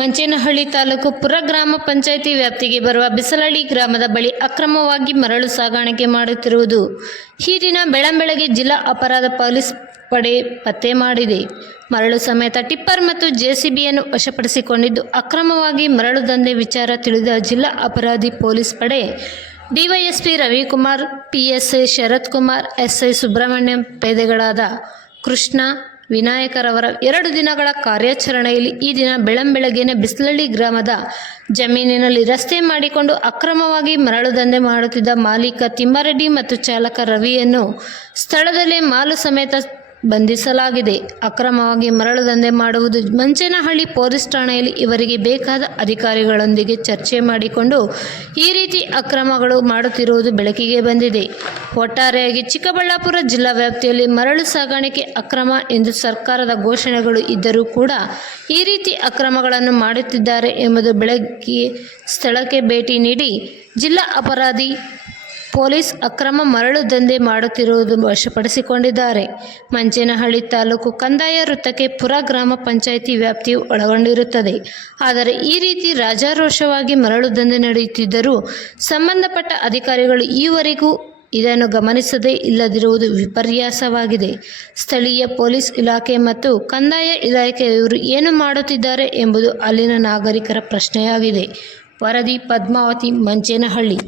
ಮಂಚೇನಹಳ್ಳಿ ತಾಲೂಕು ಪುರ ಗ್ರಾಮ ಪಂಚಾಯಿತಿ ವ್ಯಾಪ್ತಿಗೆ ಬರುವ ಬಿಸಲಹಳ್ಳಿ ಗ್ರಾಮದ ಬಳಿ ಅಕ್ರಮವಾಗಿ ಮರಳು ಸಾಗಾಣಿಕೆ ಮಾಡುತ್ತಿರುವುದು. ಈ ದಿನ ಬೆಳಂಬೆಳಗ್ಗೆ ಜಿಲ್ಲಾ ಅಪರಾಧ ಪೊಲೀಸ್ ಪಡೆ ಪತ್ತೆ ಮಾಡಿದೆ. ಮರಳು ಸಮೇತ ಟಿಪ್ಪರ್ ಮತ್ತು ಜೆಸಿಬಿಯನ್ನು ವಶಪಡಿಸಿಕೊಂಡಿದ್ದು, ಅಕ್ರಮವಾಗಿ ಮರಳು ದಂಧೆ ವಿಚಾರ ತಿಳಿದ ಜಿಲ್ಲಾ ಅಪರಾಧಿ ಪೊಲೀಸ್ ಪಡೆ DySP Ravikumar, PSI Sharath Kumar SI Subrahmanyam ಪೇದೆಗಳಾದ Krishna ವಿನಾಯಕರವರ ಎರಡು ದಿನಗಳ ಕಾರ್ಯಾಚರಣೆಯಲ್ಲಿ ಈ ದಿನ ಬೆಳಂಬೆಳಗ್ಗೆನೆ ಬಿಸ್ಲಳ್ಳಿ ಗ್ರಾಮದ ಜಮೀನಿನಲ್ಲಿ ರಸ್ತೆ ಮಾಡಿಕೊಂಡು ಅಕ್ರಮವಾಗಿ ಮರಳು ದಂಧೆ ಮಾಡುತ್ತಿದ್ದ ಮಾಲೀಕ ತಿಮ್ಮಾರೆಡ್ಡಿ ಮತ್ತು ಚಾಲಕ ರವಿಯನ್ನು ಸ್ಥಳದಲ್ಲೇ ಮಾಲು ಸಮೇತ ಬಂಧಿಸಲಾಗಿದೆ. ಅಕ್ರಮವಾಗಿ ಮರಳು ದಂಧೆ ಮಾಡುವುದು ಮಂಚೇನಹಳ್ಳಿ ಪೊಲೀಸ್ ಠಾಣೆಯಲ್ಲಿ ಇವರಿಗೆ ಬೇಕಾದ ಅಧಿಕಾರಿಗಳೊಂದಿಗೆ ಚರ್ಚೆ ಮಾಡಿಕೊಂಡು ಈ ರೀತಿ ಅಕ್ರಮಗಳು ಮಾಡುತ್ತಿರುವುದು ಬೆಳಕಿಗೆ ಬಂದಿದೆ. ಒಟ್ಟಾರೆಯಾಗಿ ಚಿಕ್ಕಬಳ್ಳಾಪುರ ಜಿಲ್ಲಾ ವ್ಯಾಪ್ತಿಯಲ್ಲಿ ಮರಳು ಸಾಗಾಣಿಕೆ ಅಕ್ರಮ ಎಂದು ಸರ್ಕಾರದ ಘೋಷಣೆಗಳು ಇದ್ದರೂ ಕೂಡ ಈ ರೀತಿ ಅಕ್ರಮಗಳನ್ನು ಮಾಡುತ್ತಿದ್ದಾರೆ ಎಂಬುದು ಬೆಳಗ್ಗೆ ಸ್ಥಳಕ್ಕೆ ಭೇಟಿ ನೀಡಿ ಜಿಲ್ಲಾ ಅಪರಾಧಿ ಪೊಲೀಸ್ ಅಕ್ರಮ ಮರಳು ದಂಧೆ ಮಾಡುತ್ತಿರುವುದು ವಶಪಡಿಸಿಕೊಂಡಿದ್ದಾರೆ. ಮಂಚೇನಹಳ್ಳಿ ತಾಲೂಕು ಕಂದಾಯ ವೃತ್ತಕ್ಕೆ ಪುರ ಗ್ರಾಮ ಪಂಚಾಯಿತಿ ವ್ಯಾಪ್ತಿಯು ಒಳಗೊಂಡಿರುತ್ತದೆ. ಆದರೆ ಈ ರೀತಿ ರಾಜಾರೋಷವಾಗಿ ಮರಳು ದಂಧೆ ನಡೆಯುತ್ತಿದ್ದರೂ ಸಂಬಂಧಪಟ್ಟ ಅಧಿಕಾರಿಗಳು ಈವರೆಗೂ ಇದನ್ನು ಗಮನಿಸದೇ ಇಲ್ಲದಿರುವುದು ವಿಪರ್ಯಾಸವಾಗಿದೆ. ಸ್ಥಳೀಯ ಪೊಲೀಸ್ ಇಲಾಖೆ ಮತ್ತು ಕಂದಾಯ ಇಲಾಖೆಯವರು ಏನು ಮಾಡುತ್ತಿದ್ದಾರೆ ಎಂಬುದು ಅಲ್ಲಿನ ನಾಗರಿಕರ ಪ್ರಶ್ನೆಯಾಗಿದೆ. ವರದಿ ಪದ್ಮಾವತಿ ಮಂಚೇನಹಳ್ಳಿ